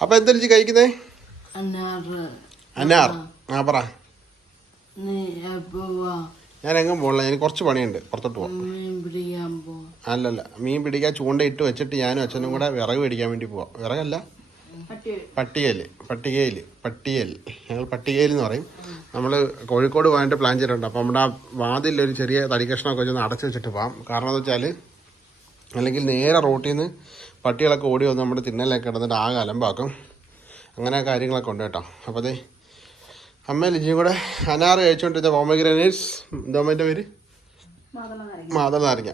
അപ്പോൾ എന്താ ചേച്ചി കഴിക്കുന്നേ? അനാർ ആ. പറ. ഞാൻ എങ്ങും പോകണില്ല എനിക്ക് കുറച്ച് പണിയുണ്ട്. പുറത്തോട്ട് പോകാം അല്ലല്ല. മീൻ പിടിക്കാൻ ചൂണ്ട ഇട്ട് വെച്ചിട്ട് ഞാനും അച്ഛനും കൂടെ വിറക് പിടിക്കാൻ വേണ്ടി പോവാം. വിറകല്ല. പട്ടികയിൽ പട്ടികയിൽ പട്ടികയിൽ ഞങ്ങൾ പട്ടികയിൽ എന്ന് പറയും. നമ്മൾ കോഴിക്കോട് പോകാനായിട്ട് പ്ലാൻ ചെയ്തിട്ടുണ്ട്. അപ്പോൾ നമ്മുടെ ആ വാതിൽ ഒരു ചെറിയ തടി കഷ്ണമൊക്കെ വെച്ചൊന്ന് അടച്ചു വെച്ചിട്ട് പോകാം കാരണം എന്താ വെച്ചാൽ അല്ലെങ്കിൽ നേരെ റോട്ടിൽ നിന്ന് പട്ടികളൊക്കെ ഓടി വന്ന് നമ്മുടെ തിന്നലൊക്കെ കിടന്നിട്ട് ആകെ അലമ്പാക്കും. അങ്ങനെ കാര്യങ്ങളൊക്കെ ഉണ്ട് കേട്ടോ. അപ്പോൾ അതെ അമ്മ ലിജിയും കൂടെ അനാറ് കഴിച്ചുകൊണ്ടിരുന്ന പോമഗ്രാനേറ്റ്സ് എന്തോ അമ്മേന്റെ പേര്? മാതള നാരങ്ങ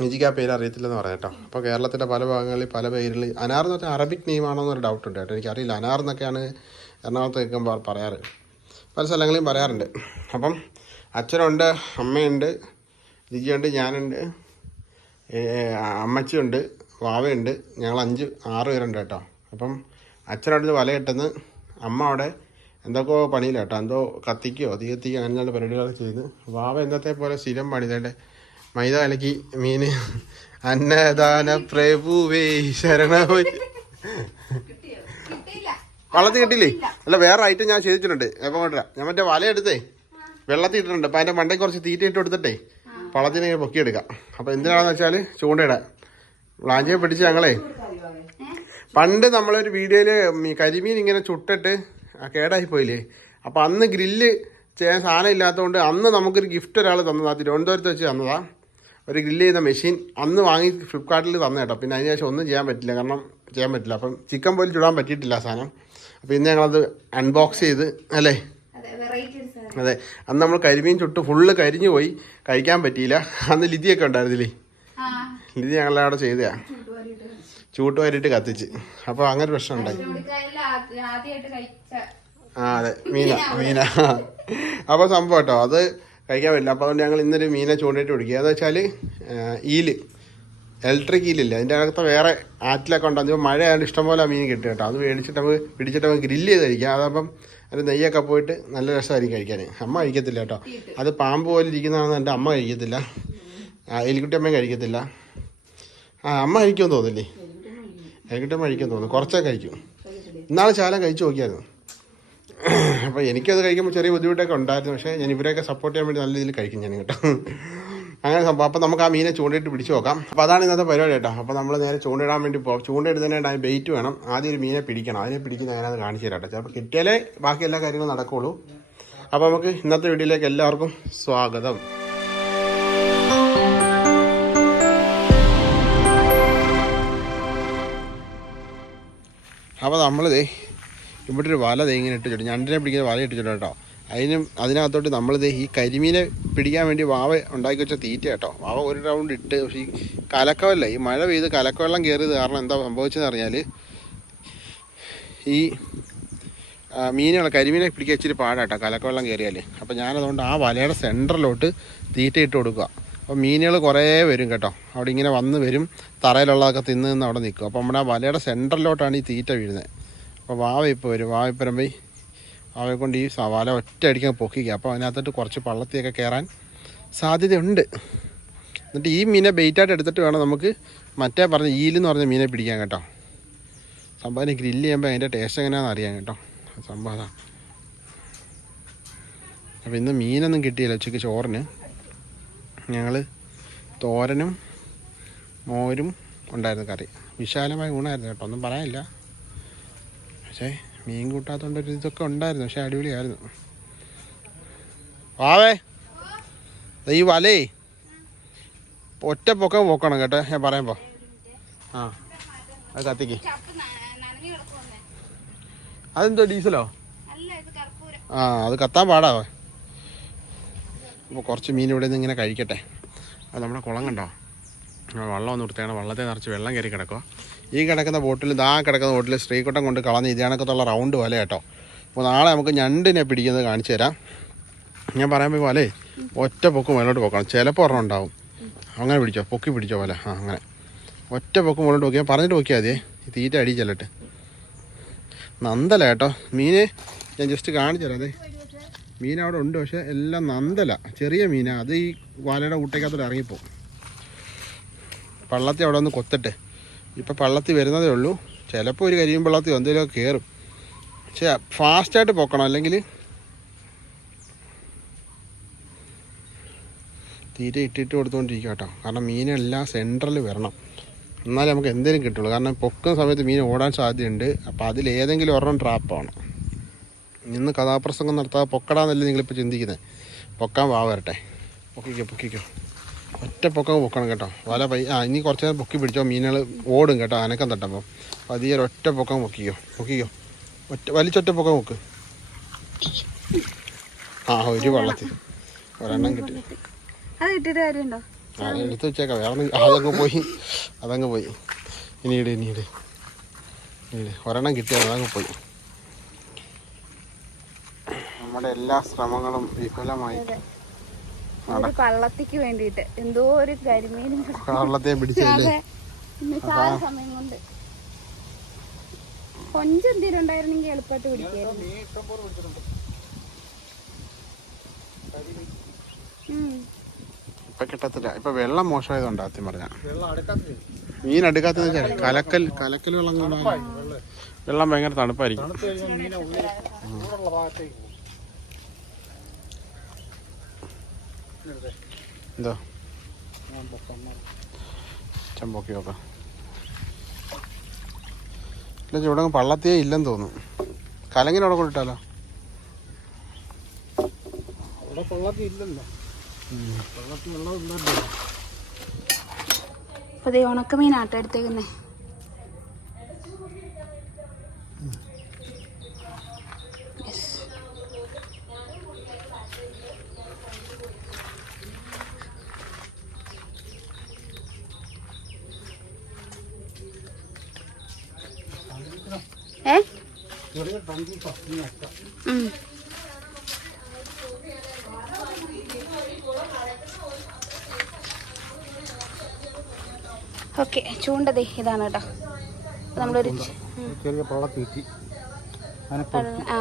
എനിക്ക് ആ പേര് അറിയത്തില്ലെന്ന് പറയാം കേട്ടോ. അപ്പോൾ കേരളത്തിന്റെ പല ഭാഗങ്ങളിൽ പല പേരിൽ അനാർ എന്ന് പറഞ്ഞാൽ അറബിക് നെയിമാണോ എന്നൊരു ഡൗട്ട് ഉണ്ട് കേട്ടോ. എനിക്കറിയില്ല. അനാർ എന്നൊക്കെയാണ് എറണാകുളത്ത് കേൾക്കുമ്പോൾ പറയാറ്. പല സ്ഥലങ്ങളിലും പറയാറുണ്ട്. അപ്പം അച്ഛനുണ്ട് അമ്മയുണ്ട് ലിജിയുണ്ട് ഞാനുണ്ട് അമ്മച്ചിയുണ്ട് വാവയുണ്ട്. ഞങ്ങൾ അഞ്ച് ആറ് പേരുണ്ട് കേട്ടോ. അപ്പം അച്ഛനടുത്ത് വല കെട്ടുന്ന അമ്മ അവിടെ എന്തൊക്കെയോ പണിയില്ല കേട്ടോ. എന്തോ കത്തിക്കോ തീ കത്തിക്കോ അങ്ങനെ നല്ല പരിപാടികളൊക്കെ ചെയ്ത് വാവ എന്നത്തെ പോലെ സ്ഥിരം പണിതേണ്ട മൈദ കലക്കി മീന് അന്നദാന പ്രഭുവേ ശരണ വള്ളത്തിൽ കിട്ടിയില്ലേ? അല്ല വേറെ ഐറ്റം ഞാൻ ചെയ്തിട്ടുണ്ട്. എപ്പം കൊണ്ടുവരാം. ഞാൻ മറ്റേ വല എടുത്തേ. വെള്ളത്തിൽ ഇട്ടിട്ടുണ്ട്. അപ്പം അതിന്റെ മണ്ടയ്ക്ക് കുറച്ച് തീറ്റ ഇട്ട് കൊടുത്തിട്ടേ. വള്ളത്തിനെ പൊക്കിയെടുക്കാം. അപ്പം എന്തിനാണെന്ന് വെച്ചാൽ ചൂണ്ടയിടാൻ. ബ്ലാഞ്ചിയെ പിടിച്ച് ഞങ്ങളെ. പണ്ട് നമ്മളൊരു വീഡിയോയിൽ കരിമീൻ ഇങ്ങനെ ചുട്ടിട്ട് കേടായി പോയില്ലേ? അപ്പം അന്ന് ഗ്രില്ല് ചെയ്യാൻ സാധനം ഇല്ലാത്തതുകൊണ്ട് അന്ന് നമുക്കൊരു ഗിഫ്റ്റ് ഒരാൾ തന്നതാ. തിരുവനന്തപുരത്ത് വെച്ച് തന്നതാ. ഒരു ഗ്രില്ല് ചെയ്യുന്ന മെഷീൻ അന്ന് വാങ്ങി ഫ്ലിപ്കാർട്ടിൽ തന്ന കേട്ടോ. പിന്നെ അതിന് ശേഷം ഒന്നും ചെയ്യാൻ പറ്റില്ല. കാരണം ചെയ്യാൻ പറ്റില്ല. അപ്പം ചിക്കൻ പോലും ചുടാൻ പറ്റിയിട്ടില്ല സാധനം. അപ്പം ഇന്ന് ഞങ്ങളത് അൺബോക്സ് ചെയ്ത് അല്ലേ? അതെ അന്ന് നമ്മൾ കരിമീൻ ചുട്ട് ഫുള്ള് കരിഞ്ഞു പോയി. കഴിക്കാൻ പറ്റിയില്ല. അന്ന് ലിതിയൊക്കെ ഉണ്ടായിരുന്നില്ലേ? ലിതി ഞങ്ങളവിടെ ചെയ്തതാ ചൂട്ടുവാരിട്ട് കത്തിച്ച്. അപ്പോൾ അങ്ങനെ പ്രശ്നം ഉണ്ടായി ആ അതെ. മീന മീന. അപ്പോൾ സംഭവം കേട്ടോ അത് കഴിക്കാൻ പറ്റില്ല. അപ്പോൾ അതുകൊണ്ട് ഞങ്ങൾ ഇന്നൊരു മീനെ ചൂണ്ടിട്ട് പിടിക്കുക. എന്ന് വെച്ചാൽ ഈൽ. ഇലക്ട്രിക് ഈലില്ല? അതിന്റെ അകത്ത് വേറെ ആറ്റിലൊക്കെ ഉണ്ടാകും. മഴ ആയതുകൊണ്ട് ഇഷ്ടംപോലെ മീൻ കിട്ടും കേട്ടോ അത് മേടിച്ചിട്ട് നമുക്ക് പിടിച്ചിട്ട് നമുക്ക് ഗ്രില്ല് ചെയ്ത് കഴിക്കാം. അതപ്പം അതിന് നെയ്യൊക്കെ പോയിട്ട് നല്ല രസമായിരിക്കും കഴിക്കാൻ അമ്മ കഴിക്കത്തില്ല കേട്ടോ. അത് പാമ്പ് പോലെ ഇരിക്കുന്നതാണെന്ന് എന്റെ അമ്മ കഴിക്കത്തില്ല. എലിക്കുട്ടി അമ്മയും കഴിക്കത്തില്ല. ആ അമ്മ കഴിക്കുമെന്ന് തോന്നില്ലേ? മഴിക്കാൻ കഴിക്കുമെന്ന് തോന്നുന്നു. കുറച്ചൊക്കെ കഴിക്കും. ഇന്നാളെ ശാലം കഴിച്ചു നോക്കിയായിരുന്നു. അപ്പോൾ എനിക്കത് കഴിക്കുമ്പോൾ ചെറിയ ബുദ്ധിമുട്ടൊക്കെ ഉണ്ടായിരുന്നു. പക്ഷേ ഞാൻ ഇവരെയൊക്കെ സപ്പോർട്ട് ചെയ്യാൻ വേണ്ടി നല്ല രീതിയിൽ കഴിക്കും ഞാൻ കേട്ടോ അങ്ങനെ സംഭവം. അപ്പോൾ നമുക്ക് ആ മീനെ ചൂണ്ടയിട്ട് പിടിച്ച് നോക്കാം. അപ്പോൾ അതാണ് ഇന്നത്തെ പരിപാടി കേട്ടോ. അപ്പോൾ നമ്മൾ നേരെ ചൂണ്ടിടാൻ വേണ്ടി പോകും ചൂണ്ടയിടുന്നതിനായിട്ട് അതിന് ബെയ്റ്റ് വേണം. ആദ്യം ഒരു മീനെ പിടിക്കണം. അതിനെ പിടിക്കുന്ന ഞാനത് കാണിച്ചു തരാം ചിലപ്പോൾ കിട്ടിയാലേ ബാക്കി എല്ലാ കാര്യങ്ങളും നടക്കുള്ളൂ. അപ്പോൾ നമുക്ക് ഇന്നത്തെ വീഡിയോയിലേക്ക് എല്ലാവർക്കും സ്വാഗതം. അപ്പോൾ നമ്മളിതേ ഇവിടെ ഒരു വല ഇങ്ങനെ ഇട്ട് ഇട്ടിട്ടുണ്ട് ഞണ്ടിനെ പിടിക്കുന്ന വല ഇട്ട് ഇട്ടിട്ടുണ്ട് കേട്ടോ. അതിനും അതിനകത്തോട്ട് നമ്മളിത് ഈ കരിമീനെ പിടിക്കാൻ വേണ്ടി വാവ ഉണ്ടാക്കി വെച്ച തീറ്റ കേട്ടോ. വാവ ഒരു റൗണ്ട് ഇട്ട് പക്ഷേ ഈ കലക്കവല്ല ഈ മഴ പെയ്ത് കലക്കവെള്ളം കയറിയത് കാരണം എന്താ സംഭവിച്ചതെന്ന് അറിഞ്ഞാൽ ഈ മീനുകളെ കരിമീനെ പിടിക്കാൻ ഇച്ചിരി പാടാട്ടോ കലക്കവെള്ളം കയറിയാൽ അപ്പോൾ ഞാനതുകൊണ്ട് ആ വലയുടെ സെന്ററിലോട്ട് തീറ്റ ഇട്ട് കൊടുക്കുക. അപ്പോൾ മീനുകൾ കുറേ വരും കേട്ടോ. അവിടെ ഇങ്ങനെ വന്ന് വരും. തറയിലുള്ളതൊക്കെ തിന്ന് നിന്ന് അവിടെ നിൽക്കും. അപ്പോൾ നമ്മുടെ വലയുടെ സെന്ററിലോട്ടാണ് ഈ തീറ്റ വീഴുന്നത്. അപ്പോൾ വാവ ഇപ്പോൾ വരും. വാവ ഇപ്പരം പോയി. വാവയെ കൊണ്ട് ഈ വല ഒറ്റ അടിക്കാൻ പൊക്കിക്കുക. അപ്പോൾ അതിനകത്തോട്ട് കുറച്ച് പള്ളത്തിയൊക്കെ കയറാൻ സാധ്യതയുണ്ട്. എന്നിട്ട് ഈ മീനെ ബെയ്റ്റായിട്ട് എടുത്തിട്ട് വേണം നമുക്ക് മറ്റേ പറഞ്ഞ ഈലെന്ന് പറഞ്ഞ മീനെ പിടിക്കാൻ കേട്ടോ. സംഭവം ഗ്രില്ല് ചെയ്യുമ്പോൾ അതിന്റെ ടേസ്റ്റ് എങ്ങനെയാണെന്ന് അറിയാൻ കേട്ടോ. സംഭവം അപ്പോൾ ഇന്ന് മീനൊന്നും കിട്ടിയില്ല ഉച്ചയ്ക്ക് ചോറിന്. ഞങ്ങൾ തോരനും മോരും ഉണ്ടായിരുന്നു കറി. വിശാലമായ ഊണായിരുന്നു കേട്ടോ ഒന്നും പറയാനില്ല. പക്ഷേ മീൻ കൂട്ടാത്തതുകൊണ്ട് ഒരു ഇതൊക്കെ ഉണ്ടായിരുന്നു പക്ഷേ അടിപൊളിയായിരുന്നു. വാവേ! ഈ വലേ. ഒറ്റ പൊക്കം പോക്കണം കേട്ടോ ഞാൻ പറയുമ്പോൾ ആ അത് കത്തിക്ക്. അതെന്തോ ഡീസലോ? ആ അത് കത്താൻ പാടാവേ അപ്പോൾ കുറച്ച് മീൻ ഇവിടെ നിന്ന് ഇങ്ങനെ കഴിക്കട്ടെ. അത് നമ്മുടെ കുളം കണ്ടോ? വെള്ളം ഒന്ന് വൃത്തിയാണ് വെള്ളത്തെ നിറച്ച് വെള്ളം കയറി കിടക്കുക ഈ കിടക്കുന്ന ബോട്ടിൽ ദാ കിടക്കുന്ന ബോട്ടിൽ സ്ത്രീക്കുട്ടം കൊണ്ട് കളഞ്ഞ് ഇതേ കണക്കത്തുള്ള റൗണ്ട് വല കേട്ടോ. അപ്പോൾ നാളെ നമുക്ക് ഞണ്ടിനെ പിടിക്കുന്നത് കാണിച്ചു തരാം. ഞാൻ പറയാൻ പോലെ വലേ ഒറ്റ പൊക്ക് മുകളിലോട്ട് പോക്കണം. ചിലപ്പോൾ ഒരെണ്ണം ഉണ്ടാവും. അങ്ങനെ പിടിച്ചോ പൊക്കി പിടിച്ചോ പോലെ. ആ അങ്ങനെ. ഒറ്റ പൊക്ക് മുകളിലോട്ട് ഞാൻ പറഞ്ഞിട്ട് പൊക്കിയാൽ മതിയേ. തീറ്റ അടി ചെല്ലട്ടെ. നന്തല കേട്ടോ. മീന് ഞാൻ ജസ്റ്റ് കാണിച്ചു തരാം. അതെ മീൻ അവിടെ ഉണ്ട് പക്ഷെ എല്ലാം നന്ദല ചെറിയ മീനാണ് അത് ഈ വാലയുടെ ഊട്ടയ്ക്കകത്തോട്ട് ഇറങ്ങിപ്പോവും. പള്ളത്തി അവിടെ ഒന്ന് കൊത്തട്ടെ. ഇപ്പം പള്ളത്തി വരുന്നതേ ഉള്ളൂ. ചിലപ്പോൾ ഒരു കരിയും പള്ളത്തി എന്തെങ്കിലുമൊക്കെ കയറും പക്ഷേ ഫാസ്റ്റായിട്ട് പൊക്കണം. അല്ലെങ്കിൽ തീരെ ഇട്ടിട്ട് കൊടുത്തുകൊണ്ടിരിക്കുക കേട്ടോ. കാരണം മീനെല്ലാം സെൻട്രൽ വരണം. എന്നാലേ നമുക്ക് എന്തെങ്കിലും കിട്ടുള്ളൂ. കാരണം പൊക്കുന്ന സമയത്ത് മീൻ ഓടാൻ സാധ്യതയുണ്ട്. അപ്പോൾ അതിലേതെങ്കിലും ഒരെണ്ണം ട്രാപ്പാണ് ഇന്ന് കഥാപ്രസംഗം നടത്താതെ പൊക്കടാന്നല്ലേ നിങ്ങളിപ്പോൾ ചിന്തിക്കുന്നത് പൊക്കാൻ വാ വരട്ടെ. പൊക്കിക്കോ പൊക്കിക്കോ. ഒറ്റ പൊക്കം പൊക്കണം കേട്ടോ. വല പൈ ആ ഇനി കുറച്ച് നേരം പൊക്കി പിടിച്ചോ മീനുകൾ ഓടും കേട്ടോ അനക്കം തട്ടപ്പോൾ പതിയെ ഒറ്റ പൊക്കം പൊക്കിക്കോ പൊക്കിക്കോ. ഒറ്റ വലിച്ചൊറ്റ പൊക്കം പൊക്ക്. ആ ഒരു വെള്ളത്തിൽ. ഒരെണ്ണം കിട്ടി. അത് കിട്ടിയിട്ട് കാര്യമുണ്ടോ? ആ എടുത്ത് വെച്ചേക്കാം. വേറെ അതങ്ങ് പോയി. അതങ്ങ് പോയി. ഇനിയിട് ഇനിയിട് ഇനി ഇട്. ഇനി ഇട്. ഒരെണ്ണം കിട്ടിയാൽ അതങ്ങ് പോയി. നമ്മുടെ എല്ലാ ശ്രമങ്ങളും വിഫലമായി ഒരു പള്ളത്തിക്ക് വേണ്ടിയിട്ട് എന്തോ ഒരു കരിമീനും പിടിച്ചല്ലേ അതെ. നിസ്സാര സമയം കൊണ്ട്. കൊഞ്ചെന്തേലും ഉണ്ടായിരുന്നെങ്കിൽ എളുപ്പമായിട്ട് പിടിക്കായിരുന്നു. ഉം. ഇപ്പൊ കിട്ടത്തില്ല. ഇപ്പൊ വെള്ളം മോശമായതുകൊണ്ട് ആദ്യം പറഞ്ഞ. മീൻ അടുക്കാത്തെന്ന് വെച്ചാൽ കലക്കൽ കലക്കൽ വെള്ളം കൊണ്ടാണ്. വെള്ളം. ഭയങ്കര തണുപ്പായിരിക്കും. എന്തോ? ചമ്പൊക്കെ നോക്കാം ഇല്ല ഇവിടെ പള്ളത്തേ ഇല്ലെന്ന് തോന്നുന്നു. കലങ്ങിന് അവിടെ കൊണ്ടിട്ടാലോ? അവിടെ പള്ളത്തി ഇല്ലല്ലോ. പള്ളത്തി വെള്ളം ഉണക്കമീൻ അപ്പൊ ദേ ടങ്കി പത്തിനൊക്കെ ഉം. ഓക്കെ ചൂണ്ടതേ ഇതാണ് കേട്ടോ. നമ്മളൊരു ചെറിയ പള്ള- ആ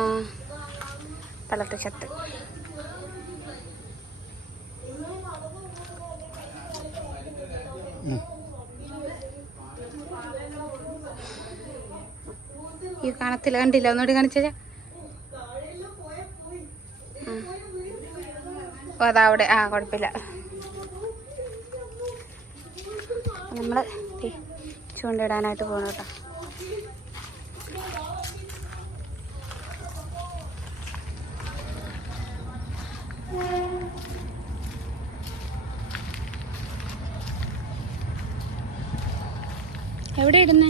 പള്ളത്തെ ചത്ത്. ഉം. ഈ കാണത്തില്ല. കണ്ടില്ല. ഒന്നുകൂടി കാണിച്ചാ ഓ അതാ അവിടെ. ആ കുഴപ്പമില്ല. നമ്മൾ ചൂണ്ടിടാനായിട്ട് പോകണം കേട്ടോ. എവിടെ ഇടുന്നേ.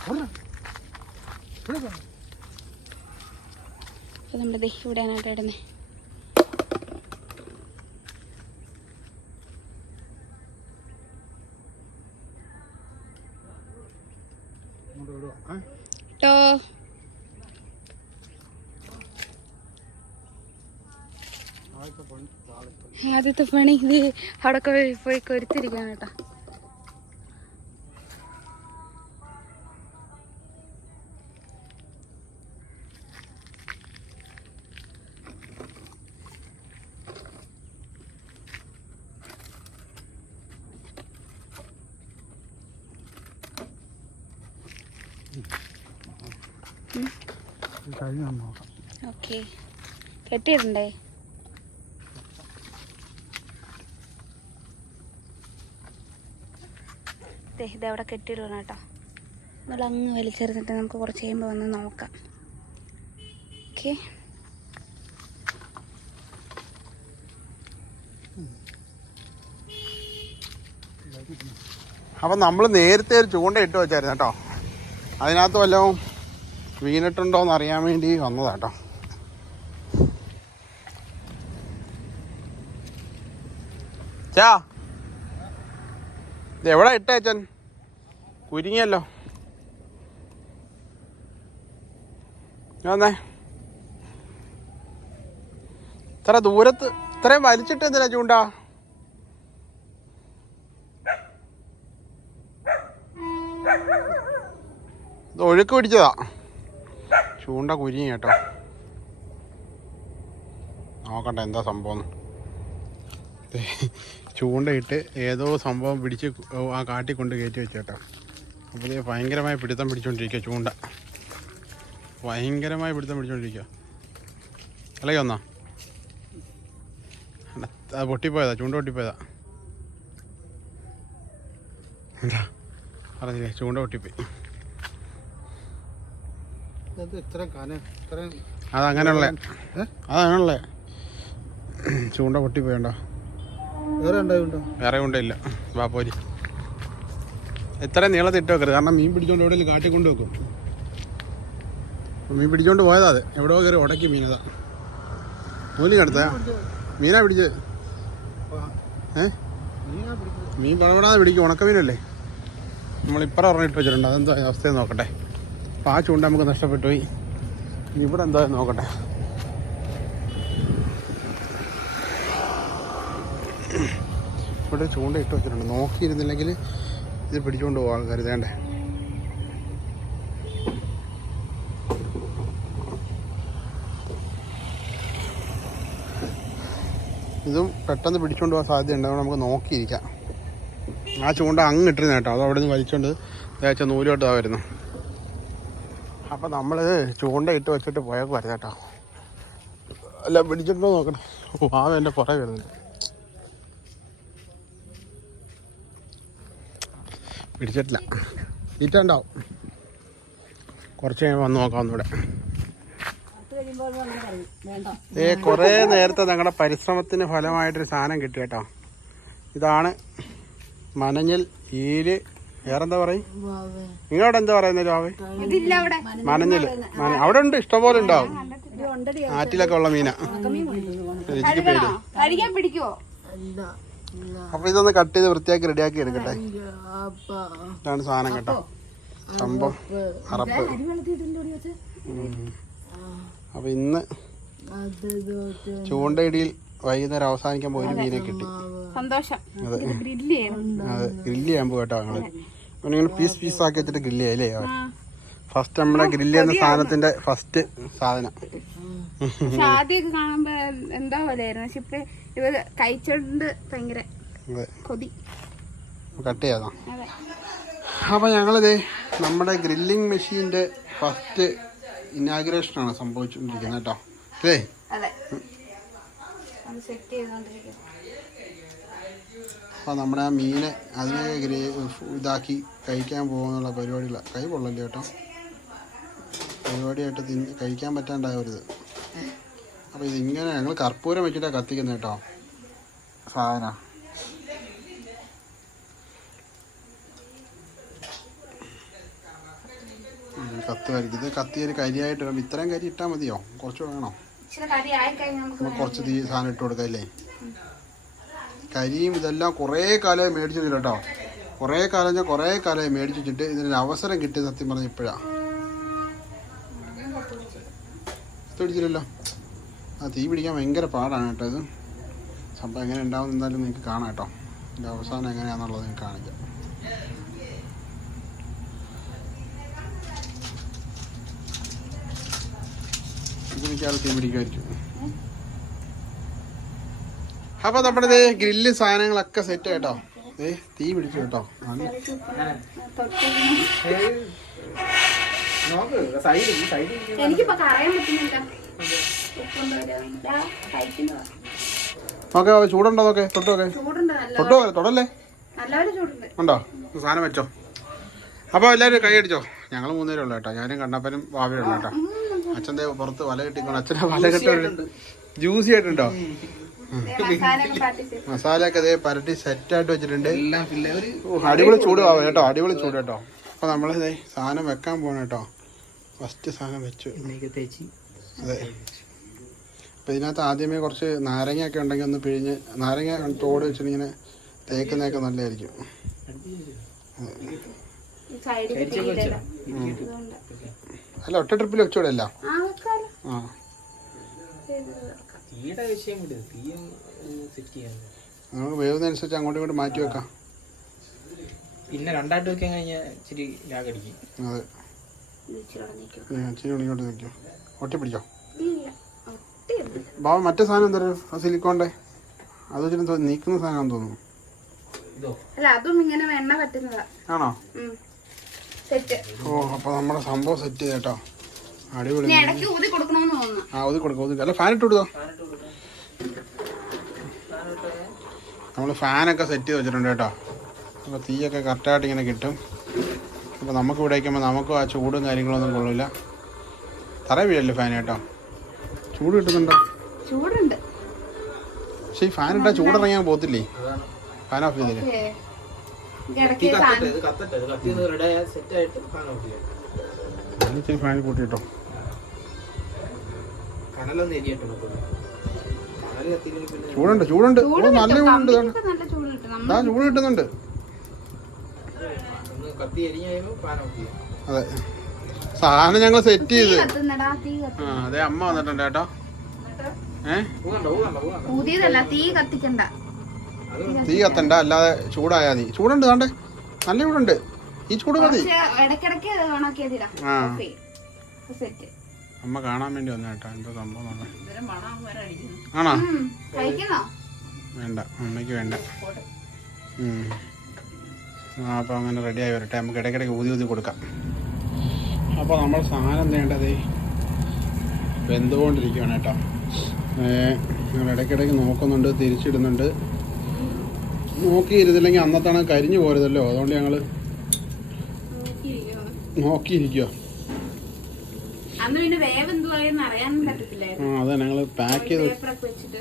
അപ്പൊ ഇവിടെയാണ് ഇടുന്നത് ഇങ്ങോട്ട് വിടുക ഏ? കേട്ടോ ആദ്യത്തെ പണി താഴത്തെ ആദ്യത്തെ പണി ഇത് അവിടെ പോയി പോയി കൊരുത്തിരിക്കാണ് കേട്ടോ കഴിഞ്ഞ് നോക്കാം ഓക്കെ. കെട്ടിയിട്ടുണ്ടേ ഇതവിടെ കെട്ടിയിടണം കേട്ടോ. നമ്മൾ അങ്ങ് വലിച്ചെറിഞ്ഞിട്ട് നമുക്ക് കുറച്ച് കഴിയുമ്പോൾ വന്ന് നോക്കാം. ഓക്കെ. അപ്പം നമ്മൾ നേരത്തെ ഒരു ചൂണ്ട ഇട്ട് വെച്ചായിരുന്നു കേട്ടോ. അതിനകത്ത് വല്ലതും വീണിട്ടുണ്ടോ എന്ന് അറിയാൻ വേണ്ടി വന്നതാ കേട്ടോ. ചാ എവിടെ ഇട്ടേച്ചൻ കുരുങ്ങിയല്ലോ. വന്നേ. ഇത്ര ദൂരത്ത് ഇത്രയും വലിച്ചിട്ട് എന്തിനാ ചൂണ്ട? ഒഴുക്ക് പിടിച്ചതാ. ചൂണ്ട കുരുങ്ങി കേട്ടോ. നോക്കട്ടെ എന്താ സംഭവം. ചൂണ്ടയിട്ട് ഏതോ സംഭവം പിടിച്ച് ആ കാട്ടി കൊണ്ട് കയറ്റി വെച്ചേട്ടോ. അപ്പോൾ ഇത് ഭയങ്കരമായി പിടുത്തം പിടിച്ചുകൊണ്ടിരിക്കുക ചൂണ്ട. ഭയങ്കരമായി പിടുത്തം പിടിച്ചുകൊണ്ടിരിക്കുക അല്ലെങ്കിൽ ഒന്നാ അത് പൊട്ടിപ്പോയതാ ചൂണ്ട പൊട്ടിപ്പോയതാ. എന്താ? പറഞ്ഞില്ലേ ചൂണ്ട പൊട്ടിപ്പോയി. അതങ്ങനെയുള്ള? അതങ്ങനെയുള്ള. ചൂണ്ട പൊട്ടിപ്പോയണ്ടോ? വേറെ ഉണ്ടായിട്ടുണ്ടോ വേറെ കൊണ്ടില്ല പോരി. എത്ര നീളത്തിൽ ഇട്ട് വെക്കരുത്. കാരണം മീൻ പിടിച്ചോണ്ട് എവിടെയെങ്കിലും കാട്ടി കൊണ്ട് വെക്കും. മീൻ പിടിച്ചോണ്ട് പോയതാ അത്. എവിടെയോ കയറി ഉടക്കി മീനതാ നൂലി കടുത്ത? മീനാ പിടിച്ച്? ഏ? മീൻ പടപടാതെ പിടിക്കും. ഉണക്കമീനല്ലേ? നമ്മളിപ്പറ പറഞ്ഞിട്ട് വെച്ചിട്ടുണ്ട്. അതെന്താ അവസ്ഥയെന്ന് നോക്കട്ടെ. അപ്പോൾ ആ ചൂണ്ട നമുക്ക് നഷ്ടപ്പെട്ടു പോയി. ഇവിടെ എന്താ നോക്കട്ടെ. ഇവിടെ ചൂണ്ട ഇട്ട് വെച്ചിട്ടുണ്ട്. നോക്കിയിരുന്നില്ലെങ്കിൽ ഇത് പിടിച്ചുകൊണ്ട് പോകാൻ കരുതേണ്ടേ. ഇതും പെട്ടെന്ന് പിടിച്ചുകൊണ്ട് പോകാൻ സാധ്യതയുണ്ട്. അതുകൊണ്ട് നമുക്ക് നോക്കിയിരിക്കാം. ആ ചൂണ്ട അങ്ങ് ഇട്ടിരുന്ന കേട്ടോ. അത് അവിടെ നിന്ന് വലിച്ചുകൊണ്ട് തേച്ച നൂലോട്ട് വരുന്നു അപ്പം നമ്മൾ ചൂണ്ട ഇട്ട് വെച്ചിട്ട് പോയാൽ വരുന്നേട്ടോ അല്ല പിടിച്ചിട്ടുണ്ടോ നോക്കണം ആ എന്റെ കുറേ വരുന്നുണ്ട്. പിടിച്ചിട്ടില്ല തീറ്റുണ്ടാവും. കുറച്ച് കഴിയുമ്പോൾ വന്ന് നോക്കാം ഒന്നുകൂടെ ഏ കുറേ നേരത്തെ ഞങ്ങളുടെ പരിശ്രമത്തിന് ഫലമായിട്ടൊരു സാധനം കിട്ടി കേട്ടോ. ഇതാണ് മനഞ്ഞൽ ഈൽ വേറെന്താ പറയും? നിങ്ങളവിടെ എന്താ പറയുന്നത് രാവ്? ഇതില്ല അവിടെ. മനഞ്ഞൽ അവിടെ ഉണ്ട് ഇഷ്ടംപോലെ ഉണ്ടാവും. ആറ്റിലൊക്കെ ഉള്ള മീനാ. എനിക്ക് പേടി അപ്പൊ ഇതൊന്ന് കട്ട് ചെയ്ത് വൃത്തിയാക്കി റെഡിയാക്കി എടുക്കട്ടെ. അപ്പ. ഇതാണ് സാധനം കേട്ടോ. സംഭവം. അറപ്പ്. അപ്പൊ ഇന്ന് അത് ചൂണ്ടയിടിയിൽ വൈകുന്നേരം അവസാനിക്കുമ്പോ ഒരു മീനെ കിട്ടി. സന്തോഷം. ചെയ്യണം അത്. ഗ്രില്ല് ചെയ്യാൻ പോകട്ടോ ഞങ്ങൾ. നിങ്ങൾ പീസ് പീസ് ആക്കി വെച്ചിട്ട് ഗ്രില്ല് ചെയ്യല്ലേ ഫസ്റ്റ് നമ്മുടെ ഗ്രില്ല് ചെയ്യുന്ന സാധനത്തിന്റെ ഫസ്റ്റ് സാധനം. പക്ഷെ ആദ്യമൊക്കെ കാണുമ്പോ എന്താ പോലെയായിരുന്നു? പക്ഷെ ഇപ്പൊ ഇവ കഴിച്ചോണ്ട് ഭയങ്കര കൊതി. കട്ട് ചെയ്യാതാ അപ്പോൾ ഞങ്ങളിത് നമ്മുടെ ഗ്രില്ലിംഗ് മെഷീന്റെ ഫസ്റ്റ് ഇനാഗ്രേഷനാണ് സംഭവിച്ചുകൊണ്ടിരിക്കുന്നത് കേട്ടോ. അല്ലേ? അപ്പോൾ നമ്മുടെ ആ മീനെ അതിനെ ഗ്രേ ഇതാക്കി കഴിക്കാൻ പോകുന്നുള്ള പരിപാടിയില്ല. കൈ പൊള്ളല്ലേ കേട്ടോ? പരിപാടിയായിട്ട് തിന്ന് കഴിക്കാൻ പറ്റാണ്ടായ ഒരു അപ്പോൾ ഇതിങ്ങനെ ഞങ്ങൾ കർപ്പൂരം വെച്ചിട്ടാണ് കത്തിക്കുന്നത് കേട്ടോ. സാധന. കത്ത് കരിക്കും ഇത് കത്തി ഒരു കരിയായിട്ട് ഇടുമ്പോൾ ഇത്രയും കരി ഇട്ടാൽ മതിയോ? കുറച്ച് വേണോ? കുറച്ച് തീ സാധനം ഇട്ട് കൊടുക്കല്ലേ? കരിയും ഇതെല്ലാം കുറേ കാലമായി മേടിച്ചു കേട്ടോ. കുറേ കാലം ഞാൻ കുറേ കാലമായി മേടിച്ചു വെച്ചിട്ട് ഇതിനൊരു അവസരം കിട്ടിയ സത്യം പറഞ്ഞ ഇപ്പോഴാണ് പിടിച്ചില്ലല്ലോ. ആ തീ പിടിക്കാൻ ഭയങ്കര പാടാണ് കേട്ടോ ഇത്. സംഭവം എങ്ങനെ ഉണ്ടാവും എന്നാലും നിങ്ങൾക്ക് കാണാം കേട്ടോ. ഇതിന്റെ അവസാനം എങ്ങനെയാണെന്നുള്ളത് നിങ്ങൾക്ക് കാണിക്കാം. അപ്പൊ നമ്മുടെ ദേ ഗ്രില്ല് സാധനങ്ങളൊക്കെ സെറ്റ് കേട്ടോ. ദേ തീ പിടിച്ചു കേട്ടോ. എനിക്കിപ്പോ കറയാൻ പറ്റുന്നില്ല. നോക്കെ ചൂടുണ്ടോ നോക്കെ? തൊട്ട് നോക്കെ. തൊട്ട് നോക്കെ തൊടല്ലേ? ചൂടുണ്ട്. ഉണ്ടോ? സാധനം വെച്ചോ. അപ്പോൾ എല്ലാവരും കൈ അടിച്ചോ? ഞങ്ങൾ മൂന്നുപേരേ ഉള്ളൂ കേട്ടോ. ഞാനും കണ്ണപ്പനും ഭാവിയും ഉള്ളൂ കേട്ടോ. അച്ഛൻ ദേ പുറത്ത് വല കെട്ടിക്കൊണ്ട് അച്ഛന്റെ വല കെട്ടുണ്ട് ജ്യൂസി ആയിട്ടുണ്ടോ. മസാല ഒക്കെ മസാലയൊക്കെ ദേ പരട്ടി സെറ്റായിട്ട് വെച്ചിട്ടുണ്ട്. ഓ, അടിപൊളി ചൂട് ആവും കേട്ടോ. അടിപൊളി ചൂട് കേട്ടോ. അപ്പോൾ നമ്മളിതേ ദേ സാധനം വെക്കാൻ പോകണം കേട്ടോ. ഫസ്റ്റ് സാധനം വെച്ചു. അതെ. അപ്പം ഇതിനകത്ത് ആദ്യമേ കുറച്ച് നാരങ്ങയൊക്കെ ഉണ്ടെങ്കിൽ ഒന്ന് പിഴിഞ്ഞ് നാരങ്ങ തോട് വെച്ചിട്ടിങ്ങനെ തേക്കുന്നതൊക്കെ നല്ലതായിരിക്കും. അല്ല ഒറ്റ ട്രിപ്പിൽ വെച്ചൂടെ അല്ല ആ നമുക്ക് വേവുന്നതനുസരിച്ച് അങ്ങോട്ടും ഇങ്ങോട്ടും മാറ്റി വെക്കാം. പിന്നെ രണ്ടായിട്ട് വെക്കാൻ കഴിഞ്ഞാൽ ഇച്ചിരി ലാഗടിക്കും അതെ. ഇച്ചിരി നിൽക്കും. ഒട്ടി പിടിക്കോ ബാബ മറ്റേ സാധനം എന്താ സിലിക്കോണ്ടേ അത് വെച്ചിട്ട് നീക്കുന്ന സാധനം തോന്നുന്നു. ഇതോ? അല്ല അതും ഇങ്ങനെ വെണ്ണ പറ്റുന്നതാ. ആണോ? സെറ്റ്. ഓ അപ്പോൾ നമ്മുടെ സംഭവം സെറ്റ് ചെയ്തേട്ടോ അടിപൊളി. ആ ഊതി കൊടുക്കണമെന്ന് തോന്നുന്നു. ആ ഒതുക്കി കൊടുക്കാം ഒതുക്കി അല്ല ഫാൻ ഇട്ട് കൊടുത്തോ? നമ്മൾ ഫാനൊക്കെ സെറ്റ് ചെയ്ത് വെച്ചിട്ടുണ്ട് കേട്ടോ. അപ്പോൾ തീയൊക്കെ കറക്റ്റായിട്ട് ഇങ്ങനെ കിട്ടും. അപ്പോൾ നമുക്ക് ഇവിടെ വയ്ക്കുമ്പോൾ നമുക്കും ആ ചൂടും കാര്യങ്ങളൊന്നും കൊള്ളില്ല തറ വീഴല്ലേ ഫാൻ കേട്ടോ ചൂട് കിട്ടുന്നുണ്ടോ? ചൂടുണ്ട്. പക്ഷേ ഈ ഫാൻ ഇട്ടാ ചൂടിറങ്ങിയാൽ പോകത്തില്ലേ? ഫാൻ ഓഫ് ചെയ്തില്ലേ? ഫാൻ ഇച്ചിരി കൂട്ടിട്ടോ ചൂടുണ്ട് ചൂടുണ്ട്. നല്ല ചൂടുണ്ട് നല്ല ചൂട് നമ്മൾ ചൂട് കിട്ടുന്നുണ്ട്. അതെ. സാധനം ഞങ്ങൾ സെറ്റ് തീ ചെയ്ത്. ആ അതെ അമ്മ വന്നിട്ടുണ്ട് കേട്ടോ. തീ കത്തണ്ട അല്ലാതെ ചൂടായാ നീ ചൂടുണ്ട് കണ്ടേ നല്ല ചൂടുണ്ട്. ഈ ചൂട് മതി. ആ. അമ്മ കാണാൻ വേണ്ടി വന്ന കേട്ടോ എന്താ സംഭവം ആണോ. വേണ്ട അമ്മയ്ക്ക് വേണ്ട. ഉം. അപ്പോൾ അങ്ങനെ റെഡിയായി ആയി വരട്ടെ. നമുക്ക് ഇടയ്ക്കിടയ്ക്ക് ഊതി ഊതി കൊടുക്കാം. അപ്പോൾ നമ്മൾ സാധനം വേണ്ടത് വെന്തുകൊണ്ടിരിക്കുകയാണ് കേട്ടോ? ഞങ്ങൾ ഇടയ്ക്കിടയ്ക്ക് നോക്കുന്നുണ്ട് തിരിച്ചിടുന്നുണ്ട്. നോക്കിയിരുന്നില്ലെങ്കിൽ അന്നത്താണ് കരിഞ്ഞു പോരുതല്ലോ. അതുകൊണ്ട് ഞങ്ങൾ നോക്കിയിരിക്കുക ആ അതെ ഞങ്ങൾ പാക്ക് ചെയ്ത്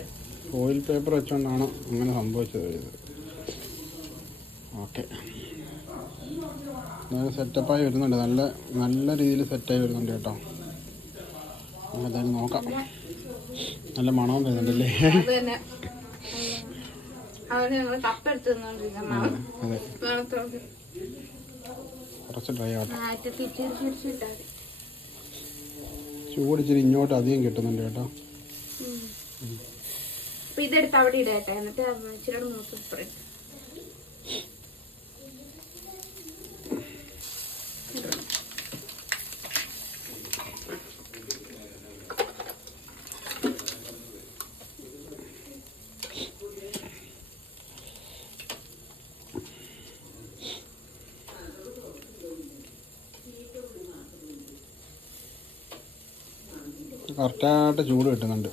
ഫോയിൽ പേപ്പർ വെച്ചുകൊണ്ടാണ് അങ്ങനെ സംഭവിച്ചത്. ഓക്കെ. സെറ്റപ്പായി വരുന്നുണ്ട്. നല്ല നല്ല രീതിയിൽ സെറ്റായി വരുന്നുണ്ട് കേട്ടോ. എന്തായാലും നോക്കാം. നല്ല മണവും വരുന്നുണ്ടല്ലേ? അത്. കുറച്ച് ഡ്രൈ ആവട്ടെ. ചൂടിച്ചിരി ഇങ്ങോട്ട് അധികം കിട്ടുന്നുണ്ട് കേട്ടോ. ഇതെടുത്ത് അവിടെ ഇടട്ടെ. എന്നിട്ട് ഇച്ചിരി മൂത്ത് സ്പ്രെഡ് കറക്റ്റായിട്ട് ചൂട് കിട്ടുന്നുണ്ട്.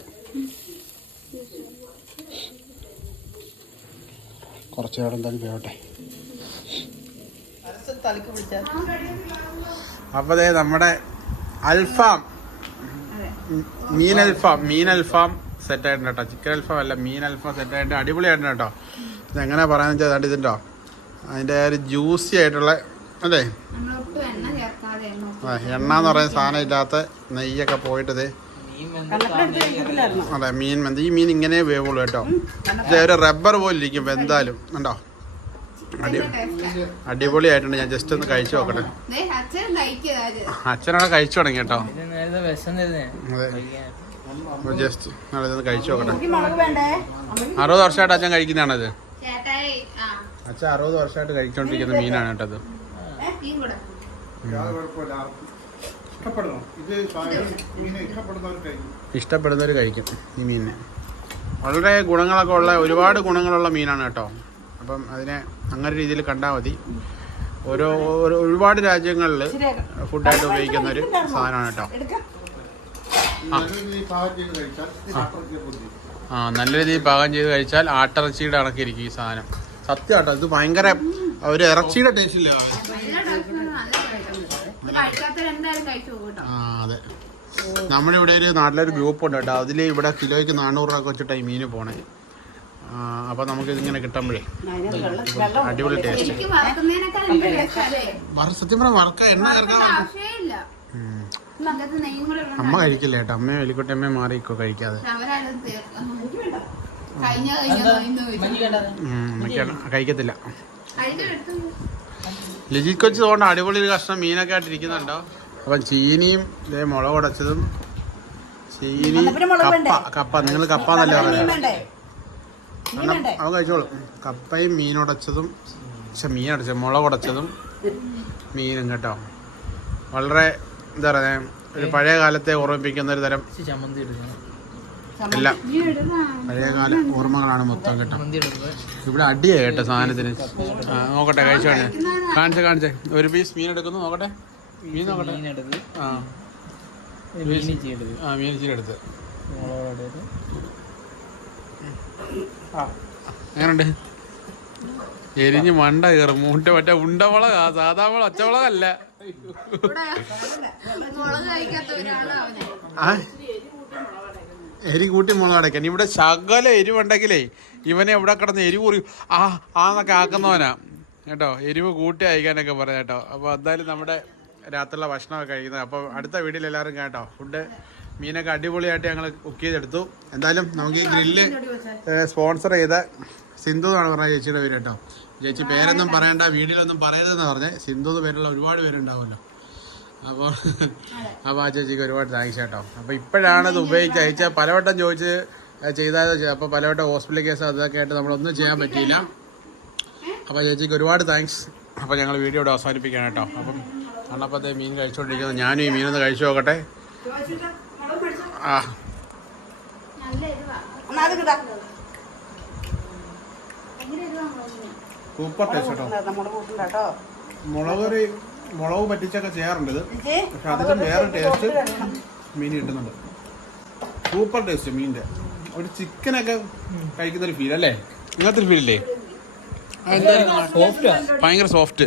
കുറച്ച് നേരം എന്തായാലും പോയോട്ടെ അപ്പോൾ ദേ നമ്മുടെ അൽഫാം. മീൻ അൽഫാം മീൻ അൽഫാം സെറ്റ് ആയിട്ടുണ്ട് കേട്ടോ. ചിക്കൻ അൽഫാം അല്ല മീൻ അൽഫാം സെറ്റ് ആയിട്ട് അടിപൊളിയായിട്ടുണ്ട് കേട്ടോ. ഇതെങ്ങനെ പറയാന്ന് വെച്ചാൽ അതാണ്ട് ഇതിന്റെ അതിന്റെ ഒരു ജ്യൂസി ആയിട്ടുള്ള അതെ. എണ്ണ എന്ന് പറയുന്ന സാധനം ഇല്ലാത്ത നെയ്യൊക്കെ പോയിട്ടത് ഇത് അതെ മീൻ മന്തി ഈ മീൻ ഇങ്ങനെ വേവുള്ളൂ കേട്ടോ. ഇത് ഒരു റബ്ബർ പോലെ ഇരിക്കും എന്തായാലും ഉണ്ടോ അടിപൊളി അടിപൊളിയായിട്ടുണ്ട്. ഞാൻ ജസ്റ്റ് ഒന്ന് കഴിച്ചു നോക്കട്ടെ. ദേ, അച്ഛൻ കഴിക്കുക അച്ഛനോടെ കഴിച്ചു തുടങ്ങി കേട്ടോ. അതെ. ജസ്റ്റ് ഇതൊന്ന് കഴിച്ചു നോക്കട്ടെ. അറുപത് വർഷമായിട്ട് അച്ഛൻ കഴിക്കുന്നതാണത്. അച്ഛൻ അറുപത് വർഷമായിട്ട് കഴിച്ചുകൊണ്ടിരിക്കുന്ന മീനാണ് കേട്ടത്. ഇഷ്ടപ്പെടുന്നവർ കഴിക്കും. ഈ മീനിനെ. വളരെ ഗുണങ്ങളൊക്കെ ഉള്ള ഒരുപാട് ഗുണങ്ങളുള്ള മീനാണ് കേട്ടോ. അപ്പം അതിനെ അങ്ങനെ രീതിയിൽ കണ്ടാൽ മതി. ഓരോ ഓരോ- ഒരുപാട് രാജ്യങ്ങളിൽ ഫുഡായിട്ട് ഉപയോഗിക്കുന്ന ഒരു സാധനമാണ് കേട്ടോ. ആ. നല്ല രീതിയിൽ പാകം ചെയ്ത് കഴിച്ചാൽ ആട്ടിറച്ചിയുടെ കണക്കിരിക്കും ഈ സാധനം. സത്യം കേട്ടോ ഇത് ഭയങ്കര ഒരു ഇറച്ചിയുടെ ടേസ്റ്റ് ഇല്ല? അതെ. നമ്മുടെ ഇവിടെ ഒരു നാട്ടിലൊരു ഗ്രൂപ്പ് ഉണ്ട് കേട്ടോ. അതിൽ ഇവിടെ കിലോയ്ക്ക് നാനൂറ് രൂപ വെച്ചിട്ടാണ് ഈ മീന് പോണേ. അപ്പൊ നമുക്ക് ഇതിങ്ങനെ കിട്ടുമ്പോഴേ. അടിപൊളി ടേസ്റ്റ്. സത്യം പറഞ്ഞാൽ വറക്ക എണ്ണ. അമ്മ കഴിക്കില്ല കേട്ടോ? അമ്മയും എലിക്കുട്ടമ്മയും മാറിക്കോ കഴിക്കാതെ? കഴിക്കത്തില്ല. കഴിക്കാൻ എടുത്തു ലിജി കൊച്ചി തോണ്ട അടിപൊളി ഒരു കഷ്ണം മീനൊക്കെ ആയിട്ട് ഇരിക്കുന്നുണ്ടോ അപ്പം ചീനിയും ഇതേ മുളക് ഉടച്ചതും ചീനി കപ്പ കപ്പ നിങ്ങൾ കപ്പ എന്നല്ലേ പറയുന്നത് അവ അവൻ കഴിച്ചോളും. കപ്പയും മീനുടച്ചതും പക്ഷെ മീനുടച്ചത് മുളക് ഉടച്ചതും മീനും കേട്ടോ. വളരെ എന്താ പറയുക ഒരു പഴയ കാലത്തെ ഓർമ്മിപ്പിക്കുന്ന ഒരു തരം ചമ്മന്തി എടുക്കണം എല്ലാം പഴയകാല ഓർമ്മകളാണ് മൊത്തം കേട്ടോ. ഇവിടെ അടിയാ കേട്ടോ സാധനത്തിന്. നോക്കട്ടെ കഴിച്ചോട്ടെ കാണിച്ചേ കാണിച്ചേ. ഒരു പീസ് മീൻ എടുക്കുന്നു നോക്കട്ടെ. മീൻ നോക്കട്ടെ. ആ. മീൻ ഇട്ട് എങ്ങനുണ്ട് എരിഞ്ഞ് മണ്ട കയറും. മൂട്ട മറ്റേ ഉണ്ടമുളക സാധാ മുളക് ഒച്ചമുളകല്ല ആ? എരി കൂട്ടി മുളക് അടയ്ക്കാൻ. ഇവിടെ ശകല എരിവുണ്ടെങ്കിലേ ഇവനെ ഇവിടെ കിടന്ന് എരിവ് കുറി ആ ആന്നൊക്കെ ആക്കുന്നവനാ. കേട്ടോ എരിവ് കൂട്ടി അയക്കാനൊക്കെ പറയാം കേട്ടോ. അപ്പോൾ എന്തായാലും നമ്മുടെ രാത്രിയുള്ള ഭക്ഷണമൊക്കെ കഴിക്കുന്നത്. അപ്പോൾ അടുത്ത വീട്ടിൽ എല്ലാവരും കേട്ടോ ഫുഡ് മീനൊക്കെ അടിപൊളിയായിട്ട് ഞങ്ങൾ കുക്ക് ചെയ്തെടുത്തു. എന്തായാലും നമുക്ക് ഈ ഗ്രില്ല് സ്പോൺസർ ചെയ്ത സിന്ധു എന്നാണ് പറഞ്ഞ ചേച്ചിയുടെ പേര് കേട്ടോ. ചേച്ചി പേരൊന്നും പറയണ്ട വീഡിയോയിലൊന്നും പറയരുതെന്ന് പറഞ്ഞേ. സിന്ധു എന്ന് പേരുള്ള ഒരുപാട് പേരുണ്ടാവുമല്ലോ. അപ്പോൾ അപ്പോൾ ആ ചേച്ചിക്ക് ഒരുപാട് താങ്ക്സ് കേട്ടോ. അപ്പോൾ ഇപ്പോഴാണ് അത് ഉപയോഗിച്ച് അയച്ച പലവട്ടം ചോദിച്ച് ചെയ്താൽ അപ്പോൾ പലവട്ടം ഹോസ്പിറ്റൽ കേസ് അതൊക്കെ ആയിട്ട് നമ്മളൊന്നും ചെയ്യാൻ പറ്റിയില്ല. അപ്പോൾ ചേച്ചിക്ക് ഒരുപാട് താങ്ക്സ് അപ്പോൾ ഞങ്ങൾ വീഡിയോ ഇവിടെ അവസാനിപ്പിക്കാം കേട്ടോ. അപ്പം കണ്ണപ്പത്തെ മീൻ കഴിച്ചുകൊണ്ടിരിക്കുന്നത് ഞാനും ഈ മീനൊന്ന് കഴിച്ചു നോക്കട്ടെ. ആ. സൂപ്പർ ടേസ്റ്റ് കേട്ടോ. മുളക് മുളക് പറ്റിച്ചൊക്കെ ചെയ്യാറുണ്ട് ഇത്. പക്ഷെ അതിന്റെ വേറെ ടേസ്റ്റ് മീൻ കിട്ടുന്നുണ്ട്. സൂപ്പർ ടേസ്റ്റ് മീനിന്റെ. ഒരു ചിക്കനൊക്കെ കഴിക്കുന്ന ഒരു ഫീൽ അല്ലേ? ഇങ്ങനത്തെ ഒരു ഫീൽ ഇല്ലേ? സോഫ്റ്റാ ഭയങ്കര സോഫ്റ്റ്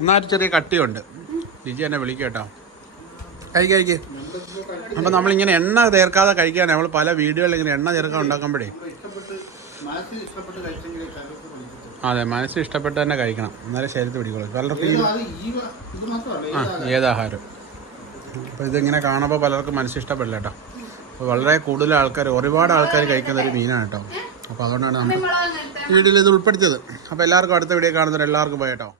എന്നാലും ചെറിയ കട്ടിയുണ്ട്. ലിജി എന്നെ വിളിക്കട്ടോ കേട്ടോ. കഴിക്കുക കഴിക്കുക അപ്പം നമ്മളിങ്ങനെ എണ്ണ ചേർക്കാതെ കഴിക്കാൻ നമ്മൾ പല വീഡിയോകളിൽ ഇങ്ങനെ എണ്ണ ചേർക്കാൻ ഉണ്ടാക്കുമ്പോഴേ. അതെ മനസ്സിൽ ഇഷ്ടപ്പെട്ട് തന്നെ കഴിക്കണം. എന്നാലേ ശരീരത്തിൽ പിടിക്കുള്ളൂ. പലർക്കും ആ ഏതാഹാരം അപ്പോൾ ഇതിങ്ങനെ കാണുമ്പോൾ പലർക്കും മനസ്സിഷ്ടപ്പെടില്ല കേട്ടോ. അപ്പോൾ വളരെ കൂടുതൽ ആൾക്കാർ ഒരുപാട് ആൾക്കാർ കഴിക്കുന്ന ഒരു മീനാണ് കേട്ടോ. അപ്പോൾ അതുകൊണ്ടാണ് നമ്മൾ വീഡിയോയിൽ ഇത് ഉൾപ്പെടുത്തിയത്. അപ്പോൾ എല്ലാവർക്കും അടുത്ത വീഡിയോ കാണുന്നവർ എല്ലാവർക്കും പോയി കേട്ടോ